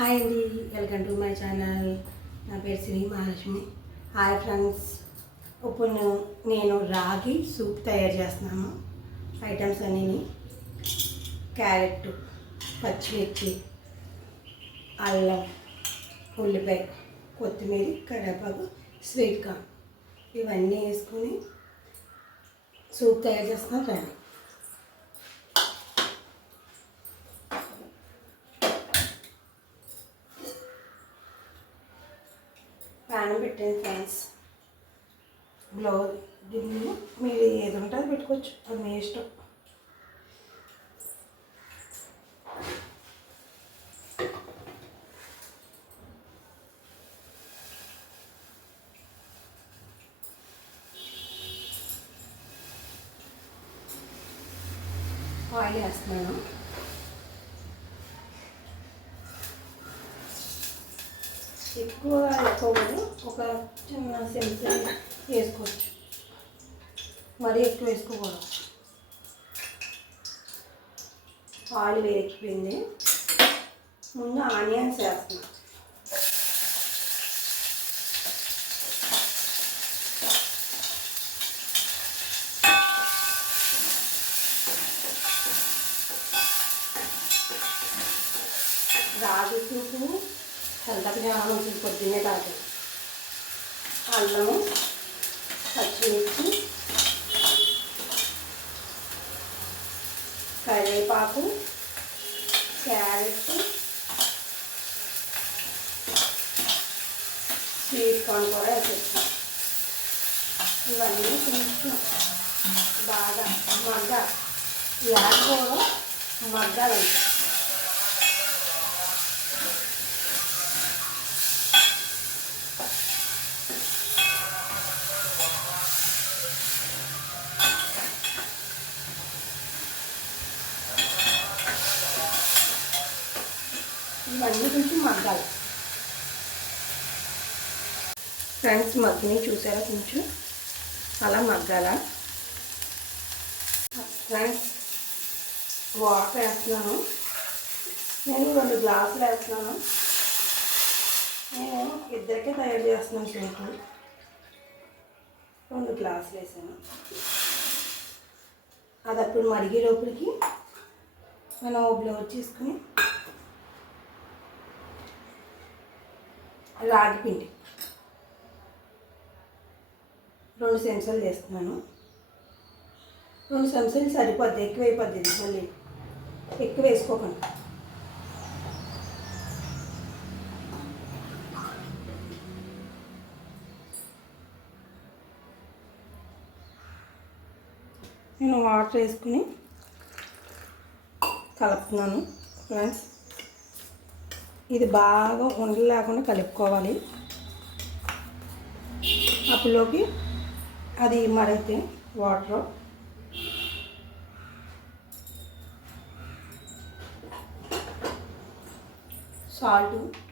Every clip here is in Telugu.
హాయ్ అండి వెల్కమ్ టు మై ఛానల్. నా పేరు శ్రీ మహాలక్ష్మి. Hi friends. ఇప్పుడు నేను రాగి సూప్ తయారు చేస్తున్నాను. ఐటమ్స్ అన్నీ క్యారెట్ పచ్చిమిర్చి అల్లం ఉల్లిపాయ కొత్తిమీర కరివేపాకు స్వీట్ కార్న్. ఇవన్నీ వేసుకొని సూప్ తయారు చేస్తున్నాను రండి. ప్యాన్ పెట్టాను ఫ్రెండ్స్. గ్లో గిన్నె మీరు ఏది ఉంటే అది పెట్టుకోవచ్చు. అది మీ ఇష్టం. ఆయిల్ వేస్తున్నాను. ఎక్కువ ఎక్కువ ఒక చిన్న చెంచా వేసుకోవచ్చు. మరీ ఎక్కువ వేసుకోకూడదు. ఆయిల్ వేగిపోయింది. ముందు ఆనియన్స్ వేస్తున్నా. రాగి చూపు చల్లగా ఉంటుంది పొద్దున్నే తాగి. అల్లము పచ్చిమిర్చి కరివేపాకు క్యారెట్ స్వీట్ కార్న్ కూడా వేసేస్తాం. ఇవన్నీ కొంచెం బాగా మగ్గ. ఈ ఆకుకూర మగ్గాలంటే ఇవన్నీ కొంచెం మగ్గాలి. ఫ్రెండ్స్ మగ్గిని చూసారా కొంచెం? అలా మగ్గాల? ఫ్రెండ్స్ వాటర్ వేస్తున్నాను. నేను రెండు గ్లాసులు వేస్తున్నాను. నేను ఇద్దరికే తయారు చేస్తున్నాను సూపు రెండు గ్లాసులు వేసాను. అది అప్పుడు మరిగే లోపలికి మనం బ్లౌజ్ చేసుకుని రాగి పిండి. రెండు చెంచాలు చేస్తున్నాను. రెండు చెంచాలు సరిపోద్ది ఎక్కువ అయిపోద్ది మళ్ళీ. ఎక్కువ వేసుకోకండి. నేను వాటర్ వేసుకుని కలుపుతున్నాను ఫ్రెండ్స్. ఇది బాగా ఉండలు లేకుండా కలుపుకోవాలి. అప్పులోకి అది మడైతే వాటర్. సాల్ట్.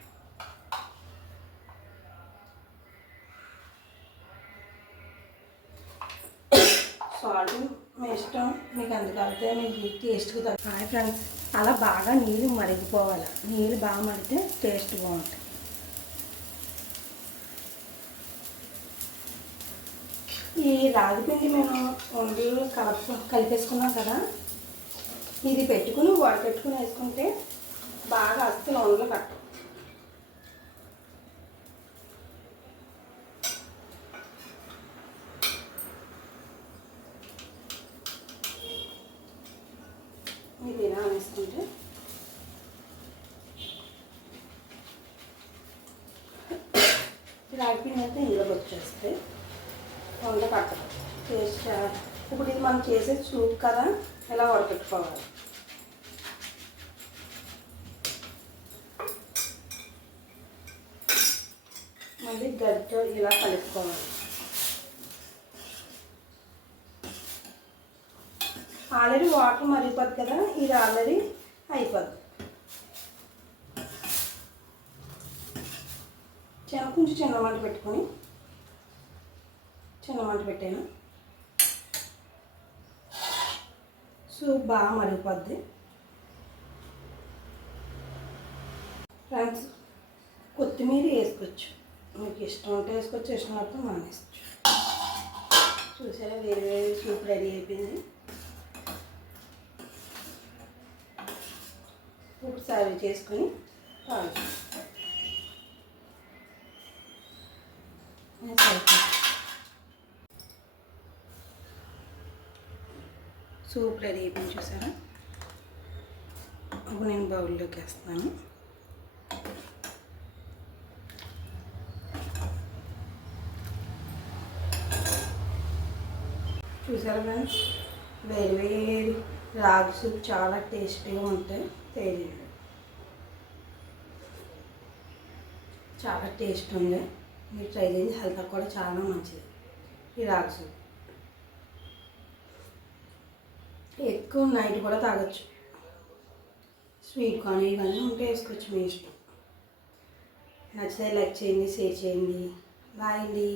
సాల్ట్ మీ ఇష్టం? మీకు ఎంత కలిపితే మీకు టేస్ట్కి తగ్గ హాయ్ ఫ్రెండ్స్. అలా బాగా నీళ్ళు మరిగిపోవాలి? నీళ్ళు బాగా మరిగితే టేస్ట్ బాగుంటుంది. ఈ రాగిపిండి మేము వంటలు కలప కలిపేసుకున్నాం కదా. ఇది పెట్టుకుని పెట్టుకుని వేసుకుంటే బాగా అస్సలు వండలు కట్ట ఇది ఇలా వేసుకుంటే రాగిపిండి అయితే ఇందులోకి వచ్చేస్తే వంద పక్కన. టేస్ట్ ఇప్పుడు ఇది మనం చేసే సూప్ కదా ఇలా వడపెట్టుకోవాలి? మళ్ళీ గడ్డ ఇలా కలుపుకోవాలి. ఆల్రెడీ వాటర్ మరిగిపోద్ది కదా ఇది ఆల్రెడీ అయిపోద్ది. చిన్న కొంచెం చిన్న మంట పెట్టుకొని చిన్న మంట పెట్టాను సూప్ బాగా మరిగిపోద్ది. ఫ్రెండ్స్ కొత్తిమీర వేసుకోవచ్చు. మీకు ఇష్టం ఉంటే వేసుకోవచ్చు ఇష్టం అయితే మానేసుకోవచ్చు. చూసారా వేరే వేరే సూప్ రెడీ అయిపోయింది ఇప్పుడు సర్వ్ చేసుకొని సూప్ రెడీ అయిపోయింది చూసారా? ఇప్పుడు నేను బౌల్లోకి వేస్తాను చూసారా ఫ్రెండ్స్? వేడి వేడి రాగి సూప్ చాలా టేస్టీగా ఉంటాయి. తెలియదు చాలా టేస్ట్ ఉంది. మీరు ట్రై చేయండి. హెల్త్ కూడా చాలా మంచిది. ఈ రాగి ఎక్కువ నైట్ కూడా తాగొచ్చు. స్వీట్ కానీ ఇవన్నీ ఉంటే వేసుకోవచ్చు మీ ఇష్టం. నచ్చితే లైక్ చేయండి షేర్ చేయండి. బాయ్ అండి.